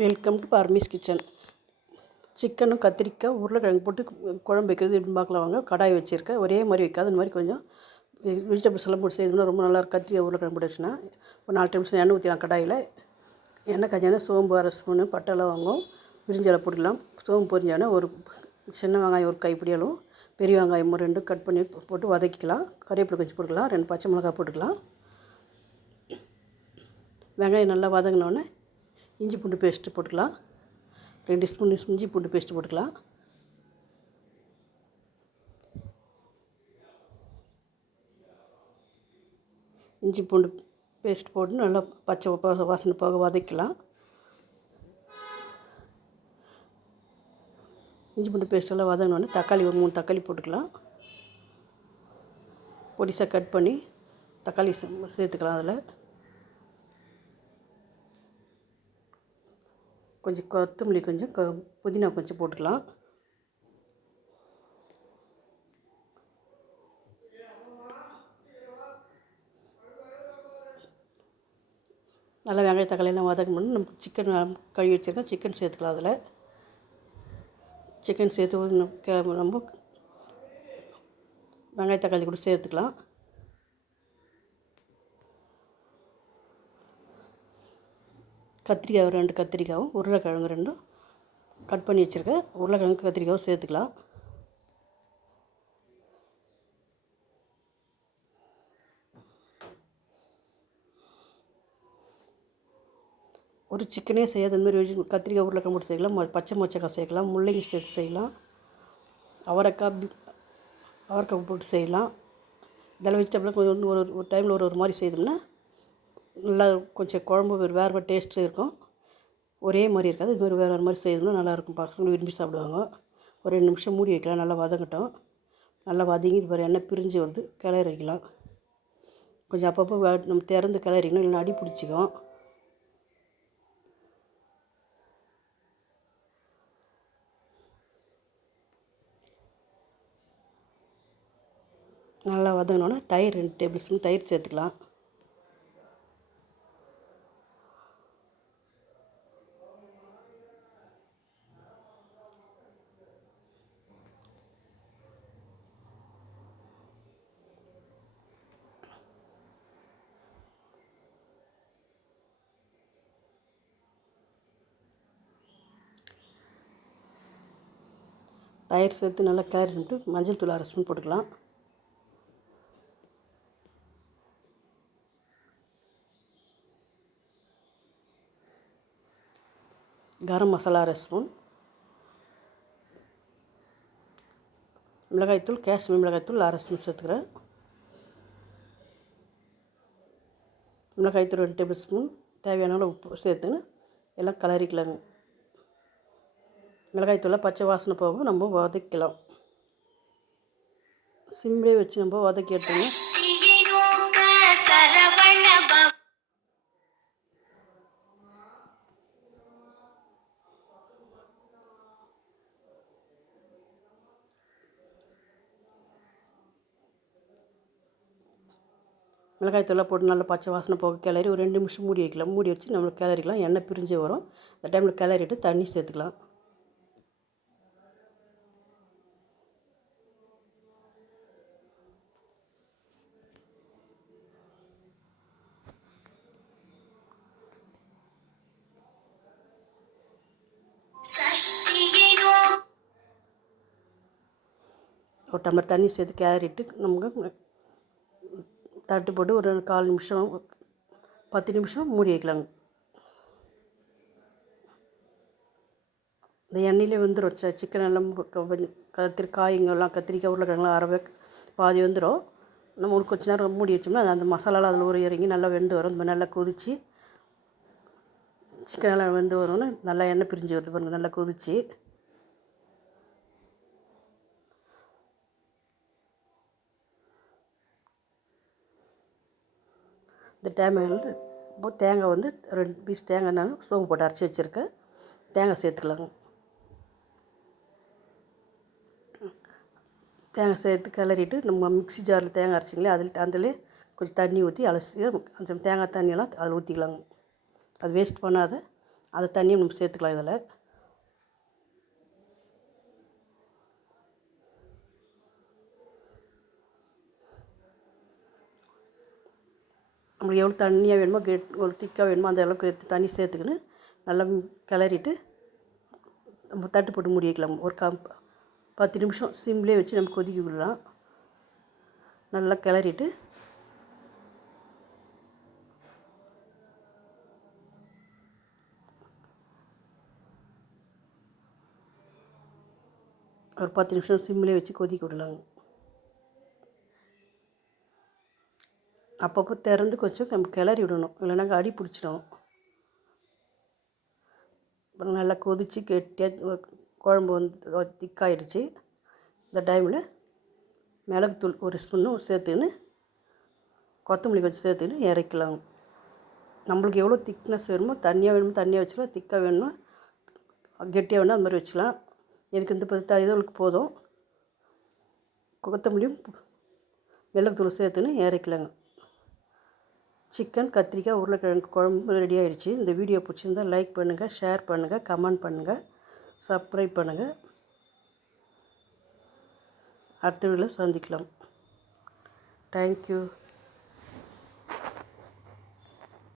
Welcome to permits kitchen சிக்கனும் கத்திரிக்காய் உருளைக்கிழங்கு போட்டு குழம்பு வைக்கிறது எப்படின்னு பார்க்கலாம் வாங்க. கடாய் வச்சுருக்கேன். ஒரே மாதிரி வைக்காது இந்த மாதிரி கொஞ்சம் வெஜிடபிள்ஸ் எல்லாம் போட்டு செய்யணும்னா ரொம்ப நல்லா கத்திரிக்காய் உருளைக்கிழங்கு போட்டு வச்சுன்னா ஒரு நாலு டேபிள் எண்ணெய் ஊற்றிடலாம் கடாயில். எண்ணெய் கஞ்சானா சோம்பு அரை ஸ்பூனு பட்டை லவங்கம் விரிஞ்சலை போட்டுக்கலாம். சோம்பு பொரிஞ்சானா ஒரு சின்ன வெங்காயம் ஒரு கைப்பிடியாலும் பெரிய வெங்காயம் ரெண்டும் கட் பண்ணி போட்டு வதக்கிக்கலாம். கறிவேப்பிலை கொஞ்சம் போட்டுக்கலாம். ரெண்டு பச்சை மிளகாய் போட்டுக்கலாம். வெங்காயம் நல்லா வதங்கினோடனே இஞ்சி பூண்டு பேஸ்ட்டு போட்டுக்கலாம். ரெண்டு ஸ்பூன் இஞ்சி பூண்டு பேஸ்ட்டு போட்டுக்கலாம். இஞ்சி பூண்டு பேஸ்ட் போட்டு நல்லா பச்சை வாசனை போக வதக்கலாம். இஞ்சி பூண்டு பேஸ்ட்டெல்லாம் வதங்கினோடனே தக்காளி ஒரு மூணு தக்காளி போட்டுக்கலாம். பொடிசாக கட் பண்ணி தக்காளி சே- சேர்த்துக்கலாம் அதில். கொஞ்சம் கொத்தமல்லி கொஞ்சம் கொ புதினா கொஞ்சம் போட்டுக்கலாம். நல்லா வெங்காய தக்காளியெல்லாம் எல்லாம் வதக்கணும் நம்ம சிக்கன் கழுவி வச்சுருக்கோம் சிக்கன் சேர்த்துக்கலாம் அதில். சிக்கன் சேர்த்து கே- நம்ம வெங்காய தக்காளி கூட சேர்த்துக்கலாம். கத்திரிக்காய் ரெண்டு கத்திரிக்காயும் உருளைக்கிழங்கு ரெண்டும் கட் பண்ணி வச்சுருக்கேன். உருளைக்கிழங்கு கத்திரிக்காயும் சேர்த்துக்கலாம். ஒரு சிக்கனே செய்யாத இந்த மாதிரி கத்திரிக்காய் உருளைக்கிழங்கு போட்டு செய்யலாம் பச்சை மொச்சக்காய் சேர்க்கலாம். முள்ளங்கி சேர்த்து செய்யலாம். அவரைக்காய் அவரைக்காய் போட்டு செய்யலாம். இதெல்லாம் வெஜிடபிளாக கொஞ்சம் ஒரு ஒரு டைமில் ஒரு ஒரு மாதிரி செய்தோம்னா நல்லா கொஞ்சம் குழம்பு வேறு வேறு டேஸ்ட்டு இருக்கும். ஒரே மாதிரி இருக்காது. இது மாதிரி வேறு வேறு மாதிரி செய்தோம்னா நல்லாயிருக்கும் பசங்களும் விரும்பி சாப்பிடுவாங்க. ஒரு ரெண்டு நிமிஷம் மூடி வைக்கலாம். நல்லா வதங்கட்டும். நல்லா வதங்கி இது மாதிரி எண்ணெய் பிரிஞ்சு வருது. கிளறி வைக்கலாம். கொஞ்சம் அப்பப்போ நம்ம திறந்து கிளறிக்கணும். இல்லைன்னா அடி பிடிச்சிக்கும். நல்லா வதங்கினோன்னா தயிர் ரெண்டு டேபிள் ஸ்பூன் தயிர் சேர்த்துக்கலாம். தயிர் சேர்த்து நல்லா கிளறிட்டு மஞ்சள் தூள் அரை ஸ்பூன் போட்டுக்கலாம். கரம் மசாலா அரை ஸ்பூன். மிளகாய்த்தூள் காஷ்மீர் மிளகாய்த்தூள் அரை ஸ்பூன் சேர்த்துக்கிறேன். மிளகாய்த்தூள் ரெண்டு டேபிள் ஸ்பூன். தேவையான உப்பு சேர்த்துன்னு எல்லாம் கலரிக்கலாங்க மிளகாய்த்தூளை பச்சை வாசனை போக நம்ம வதக்கலாம். சிம்லே வச்சு நம்ம வதக்கி பவ மிளகாய்த்தூளை போட்டு நல்லா பச்சை வாசனை போக கிளறி ஒரு ரெண்டு நிமிஷம் மூடி வைக்கலாம். மூடி வச்சு நம்ம கிளறிக்கலாம். எண்ணெய் பிரிஞ்சு வரும். அந்த டைமில் கிளறிட்டு தண்ணி சேர்த்துக்கலாம். ஒரு டம்ளர் தண்ணி சேர்த்து கேரட்டு நம்ம தட்டு போட்டு ஒரு கால் நிமிஷம் பத்து நிமிஷம் மூடி வைக்கலாங்க. இந்த எண்ணெயிலே வந்துடும் ச சிக்கன் எல்லாம் கத்திரி காய்ங்கெல்லாம் கத்திரிக்காய் உருளைக்கிழங்குலாம் அறவே பாதி வந்துடும் நம்ம ஒரு கொஞ்ச நேரம் மூடி வச்சோம்னா அந்த மசாலாலாம் அதில் ஒரு இறங்கி நல்லா வெந்து வரும். இந்த மாதிரி நல்லா கொதித்து சிக்கன் எல்லாம் வெந்து வரும்னு நல்லா எண்ணெய் பிரிஞ்சு வருது பாருங்கள் நல்லா கொதித்து இந்த தேங்காயில் இப்போ தேங்காய் வந்து ரெண்டு பீஸ் தேங்காய் நான் சோம்பு போட்டு அரைச்சி வச்சுருக்கேன். தேங்காய் சேர்த்துக்கலாங்க. தேங்காய் சேர்த்து கிளறிட்டு நம்ம மிக்ஸி ஜாரில் தேங்காய் அரைச்சிங்களே அதில் அதில் கொஞ்சம் தண்ணி ஊற்றி அலசி அந்த தேங்காய் தண்ணியெல்லாம் அதில் ஊற்றிக்கலாங்க அது வேஸ்ட் பண்ணாத அந்த தண்ணியை நம்ம சேர்த்துக்கலாம் இதில். உங்களுக்கு எவ்வளோ தண்ணியாக வேணுமோ கெட் உங்களுக்கு திக்காக வேணுமோ அந்த அளவுக்கு தண்ணி சேர்த்துக்கின்னு நல்லா கிளறிட்டு நம்ம தட்டு போட்டு மூடி வைக்கலாம். ஒரு கம் பத்து நிமிஷம் சிம்லேயே வச்சு நம்ம கொதிக்க விடலாம். நல்லா கிளறிட்டு ஒரு பத்து நிமிஷம் சிம்லேயே வச்சு கொதிக்க விடலாங்க அப்பப்போ திறந்து கொஞ்சம் நம்ம கிளறி விடணும். இல்லைனாக்கா அடி பிடிச்சிடும். அப்புறம் நல்லா கொதித்து கெட்டியாக குழம்பு வந்து திக்காயிடுச்சு இந்த டைமில் மிளகுத்தூள் ஒரு ஸ்பூன்னு சேர்த்துக்கின்னு கொத்தமல்லி கொஞ்சம் சேர்த்துக்கின்னு இறக்கலாம் நம்மளுக்கு எவ்வளோ திக்னஸ் வேணுமோ தண்ணியாக வேணுமோ தண்ணியாக வச்சுக்கலாம். திக்காக வேணுமோ கெட்டியாக வேணும் அது மாதிரி வச்சுக்கலாம். எனக்கு இந்த பத்து இதுகளுக்கு போதும். கொத்தமல்லியும் மிளகுத்தூள் சேர்த்துன்னு இறக்கலாங்க சிக்கன் கத்திரிக்காய் உருளைக்கிழங்கு குழம்பு ரெடி ஆயிடுச்சு. இந்த வீடியோ பிடிச்சிருந்தா லைக் பண்ணுங்கள் ஷேர் பண்ணுங்கள் கமெண்ட் பண்ணுங்கள் சப்ஸ்கிரைப் பண்ணுங்கள் அடுத்த வீடியோவில் சந்திக்கலாம். தேங்க்யூ